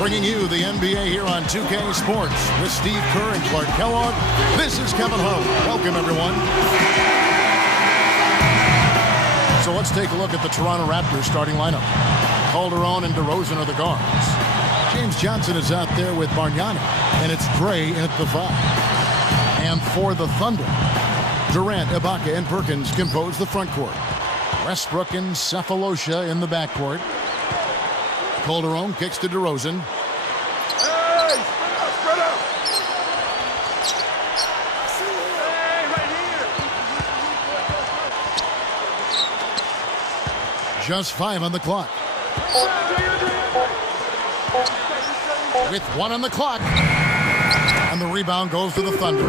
Bringing you the NBA here on 2K Sports with Steve Kerr and Clark Kellogg. This is Kevin Hull. Welcome, everyone. So let's take a look at the Toronto Raptors starting lineup. Calderon and DeRozan are the guards. James Johnson is out there with Bargnani, and it's Gray at the 5. And for the Thunder, Durant, Ibaka, and Perkins compose the front court. Westbrook and Cephalosha in the backcourt. Calderon kicks to DeRozan. Hey, spread out. Hey, right here. Just 5 on the clock. With 1 on the clock. And the rebound goes to the Thunder.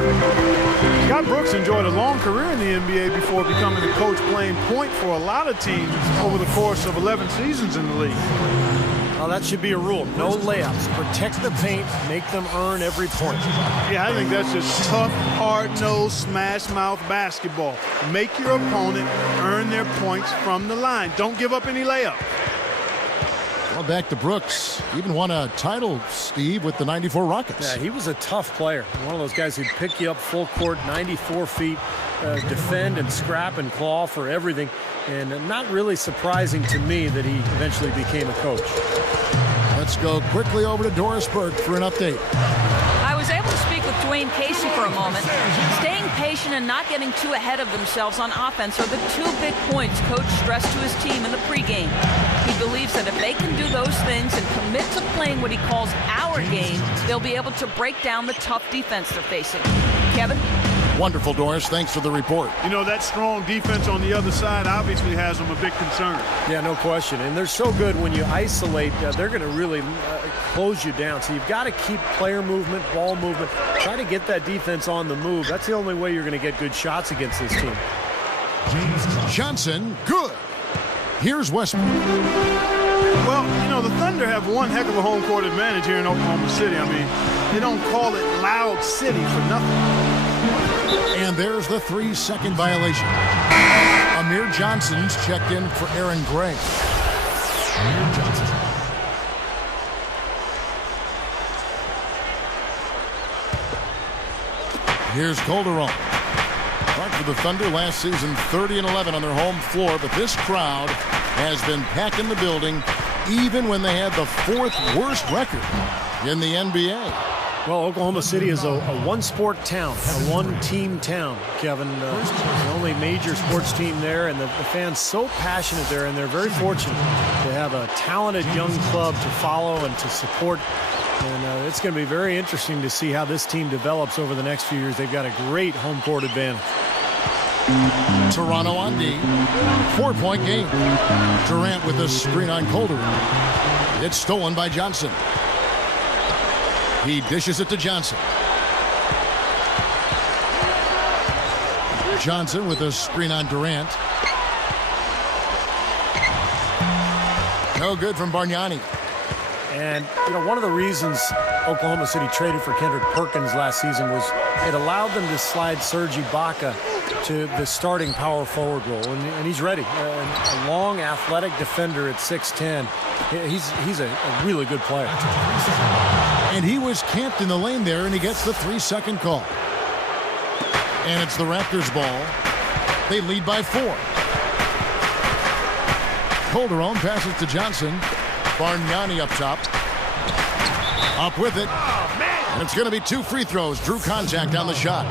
Scott Brooks enjoyed a long career in the NBA before becoming a coach playing point for a lot of teams over the course of 11 seasons in the league. Well, that should be a rule. No layups. Protect the paint. Make them earn every point. Yeah, I think that's just tough, hard-nosed, smash-mouth basketball. Make your opponent earn their points from the line. Don't give up any layups. Well, back to Brooks. Even won a title, Steve, with the 94 Rockets. Yeah, he was a tough player. One of those guys who'd pick you up full court, 94 feet, defend and scrap and claw for everything. And not really surprising to me that he eventually became a coach. Let's go quickly over to Doris Burke for an update. I was able to speak with Dwayne Casey for a moment. Staying patient and not getting too ahead of themselves on offense are the 2 big points Coach stressed to his team in the pregame. He believes that if they can do those things and commit to playing what he calls our game, they'll be able to break down the tough defense they're facing. Kevin? Wonderful, Doris. Thanks for the report. You know, that strong defense on the other side obviously has them a big concern. Yeah, no question. And they're so good when you isolate, they're going to really close you down. So you've got to keep player movement, ball movement. Try to get that defense on the move. That's the only way you're going to get good shots against this team. Johnson, good. Here's Westbrook. Well, you know, the Thunder have one heck of a home court advantage here in Oklahoma City. I mean, they don't call it Loud City for nothing. And there's the 3-second violation. Amir Johnson's checked in for Aaron Gray. Amir Johnson. Here's Calderon. Right for the Thunder last season, 30-11 on their home floor, but this crowd has been packing the building even when they had the 4th worst record in the NBA. Well, Oklahoma City is a one-sport town, a one-team town, Kevin. The only major sports team there, and the fans so passionate there, and they're very fortunate to have a talented young club to follow and to support. And it's going to be very interesting to see how this team develops over the next few years. They've got a great home court advantage. Toronto on D. 4-point game. Durant with a screen on Calderon. It's stolen by Johnson. He dishes it to Johnson. Johnson with a screen on Durant. No good from Bargnani. And, you know, one of the reasons Oklahoma City traded for Kendrick Perkins last season was it allowed them to slide Serge Ibaka to the starting power forward role. And he's ready. A long, athletic defender at 6'10". He's a really good player. And he was camped in the lane there, and he gets the 3-second call. And it's the Raptors' ball. They lead by 4. Calderon passes to Johnson. Bargnani up top. Up with it. And it's going to be 2 free throws. Drew contact on the shot.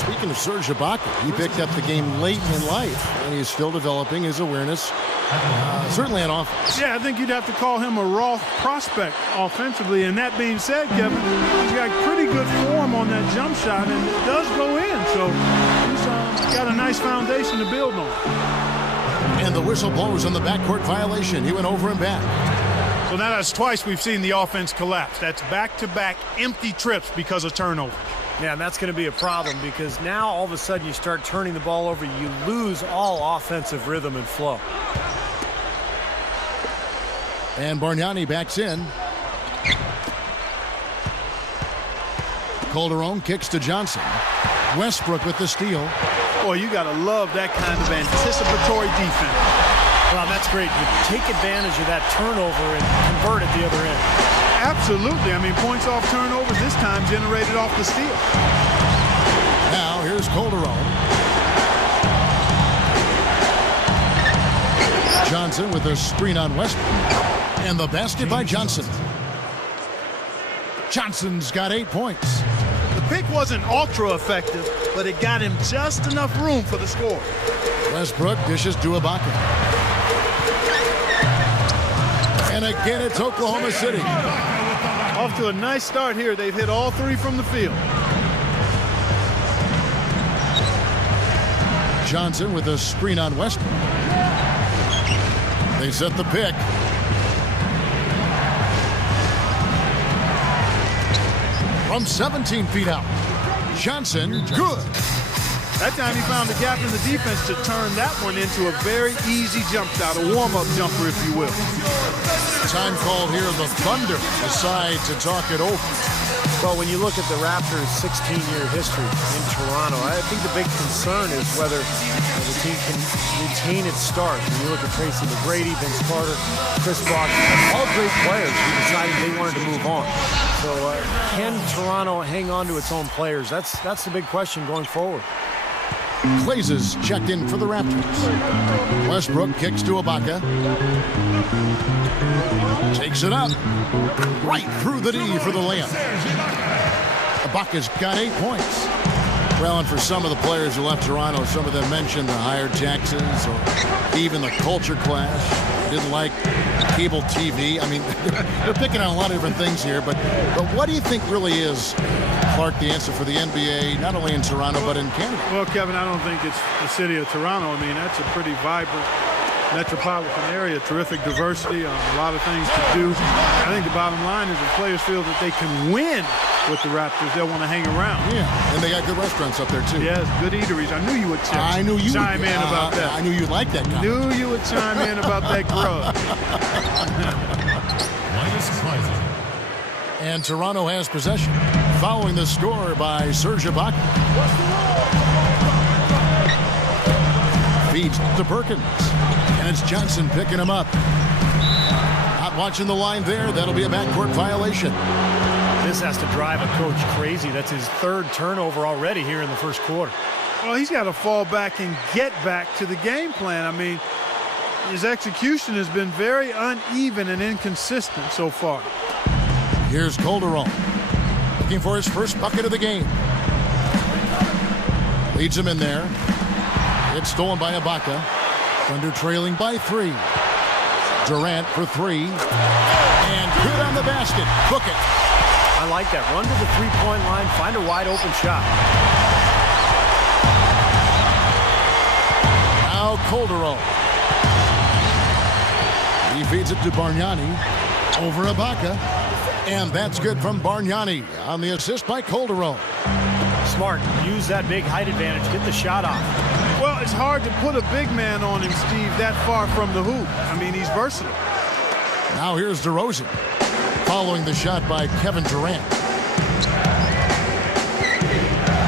Speaking of Serge Ibaka, he picked up the game late in life, and he's still developing his awareness. Certainly on offense. Yeah, I think you'd have to call him a raw prospect offensively. And that being said, Kevin, he's got pretty good form on that jump shot, and it does go in. So he's got a nice foundation to build on. And the whistle blows on the backcourt violation. He went over and back. So now that's twice we've seen the offense collapse. That's back-to-back empty trips because of turnovers. Yeah, and that's going to be a problem because now all of a sudden you start turning the ball over. You lose all offensive rhythm and flow. And Bargnani backs in. Calderon kicks to Johnson. Westbrook with the steal. Boy, you got to love that kind of anticipatory defense. Well, that's great. You take advantage of that turnover and convert at the other end. Absolutely. I mean, points off turnovers this time generated off the steal. Now here's Calderon. Johnson with a screen on Westbrook. And the basket by Johnson. Johnson's got 8 points. The pick wasn't ultra effective, but it got him just enough room for the score. Westbrook dishes to Ibaka. And again, it's Oklahoma City. Off to a nice start here. They've hit all 3 from the field. Johnson with a screen on Westbrook. They set the pick. From 17 feet out. Johnson, good. That time he found the gap in the defense to turn that one into a very easy jump shot, a warm-up jumper, if you will. Time called here. The Thunder decide to talk it over. Well, when you look at the Raptors' 16-year history in Toronto, I think the big concern is whether the team can retain its stars. When you look at Tracy McGrady, Vince Carter, Chris Bosh, all great players who decided they wanted to move on. So can Toronto hang on to its own players? That's the big question going forward. Blazes checked in for the Raptors. Westbrook kicks to Ibaka. Takes it up. Right through the D for the layup. Ibaka's got 8 points. Well, and for some of the players who left Toronto, some of them mentioned the higher taxes or even the culture clash. Didn't like cable TV. I mean, they're picking on a lot of different things here. But what do you think really is, Clark, the answer for the NBA, not only in Toronto, but in Canada? Well, Kevin, I don't think it's the city of Toronto. I mean, that's a pretty vibrant metropolitan area, terrific diversity, a lot of things to do. I think the bottom line is if players feel that they can win with the Raptors, they'll want to hang around. Yeah, and they got good restaurants up there, too. Yes, good eateries. I knew you would chime in about that. I knew you'd like that guy. Knew you would chime in about that grub. And Toronto has possession, following the score by Serge Ibaka. Feeds to Perkins. And it's Johnson picking him up. Not watching the line there. That'll be a backcourt violation. This has to drive a coach crazy. That's his 3rd turnover already here in the first quarter. Well, he's got to fall back and get back to the game plan. I mean, his execution has been very uneven and inconsistent so far. Here's Calderon, looking for his first bucket of the game. Leads him in there. It's stolen by Ibaka. Thunder trailing by 3. Durant for 3. And good on the basket. Book it. I like that. Run to the three-point line. Find a wide-open shot. Now Calderon. He feeds it to Bargnani. Over Ibaka. And that's good from Bargnani on the assist by Calderon. Smart. Use that big height advantage. Get the shot off. Well, it's hard to put a big man on him, Steve, that far from the hoop. I mean, he's versatile. Now here's DeRozan, following the shot by Kevin Durant.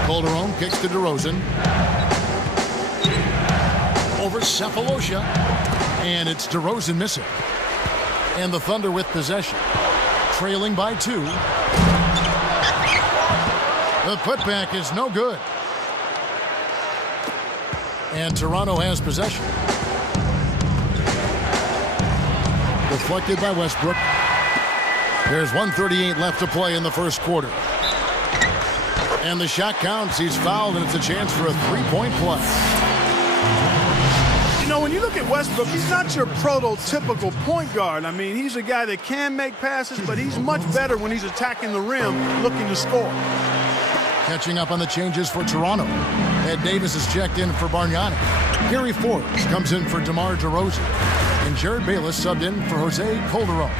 Calderon kicks to DeRozan. Over Cephalosha. And it's DeRozan missing. And the Thunder with possession. Trailing by 2. The putback is no good. And Toronto has possession. Deflected by Westbrook. There's 1:38 left to play in the first quarter. And the shot counts. He's fouled, and it's a chance for a 3-point play. You know, when you look at Westbrook, he's not your prototypical point guard. I mean, he's a guy that can make passes, but he's much better when he's attacking the rim looking to score. Catching up on the changes for Toronto. Ed Davis is checked in for Bargnani. Gary Forbes comes in for DeMar DeRozan. And Jared Bayless subbed in for Jose Calderon.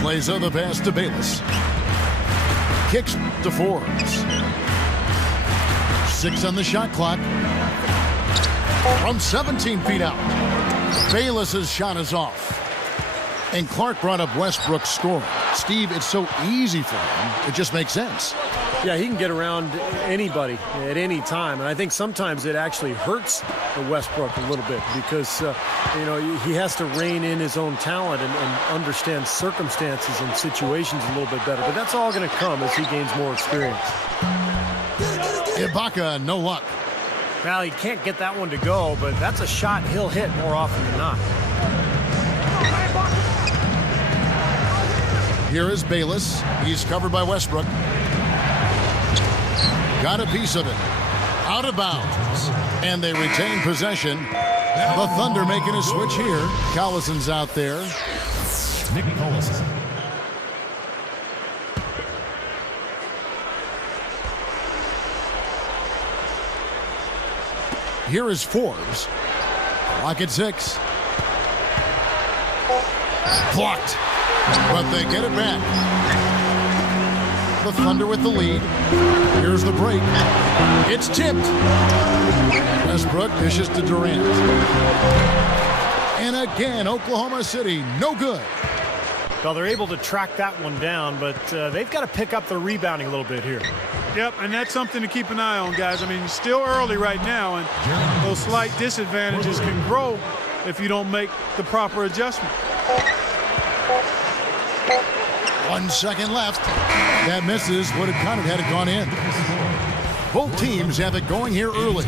Plays the pass to Bayless. Kicks to Forbes. 6 on the shot clock. From 17 feet out. Bayless's shot is off. And Clark brought up Westbrook's score. Steve, it's so easy for him. It just makes sense. Yeah, he can get around anybody at any time, and I think sometimes it actually hurts Westbrook a little bit because, you know, he has to rein in his own talent and understand circumstances and situations a little bit better. But that's all going to come as he gains more experience. Ibaka, no luck. Well, he can't get that one to go, but that's a shot he'll hit more often than not. Here is Bayless. He's covered by Westbrook. Got a piece of it. Out of bounds. And they retain possession. The Thunder making a switch here. Collison's out there. Nick Collison. Here is Forbes. Clock at 6. Blocked. But they get it back. The Thunder with the lead. Here's the break. It's tipped. Westbrook dishes to Durant. And again, Oklahoma City, no good. Well, they're able to track that one down, but they've got to pick up their rebounding a little bit here. Yep, and that's something to keep an eye on, guys. I mean, it's still early right now, and those slight disadvantages can grow if you don't make the proper adjustment. 1 second left. That misses. Would have kind of had it gone in. Both teams have it going here early.